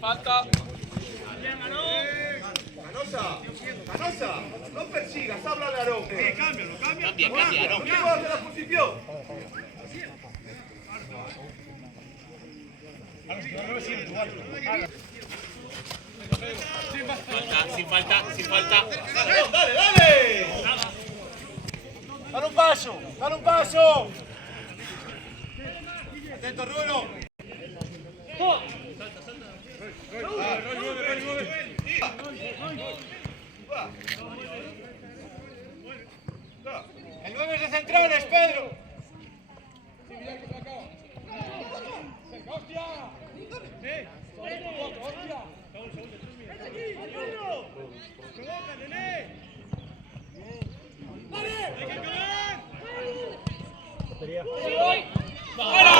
Falta. Canosa, no persigas, habla de Aarón. Cambia, Aarón. ¿Qué vas de la posición? Sin falta. ¡Dale! ¡Dale un paso! ¡Dale un paso! Atento, Rulo. El 9 es de centrales, Pedro. ¡Fuera!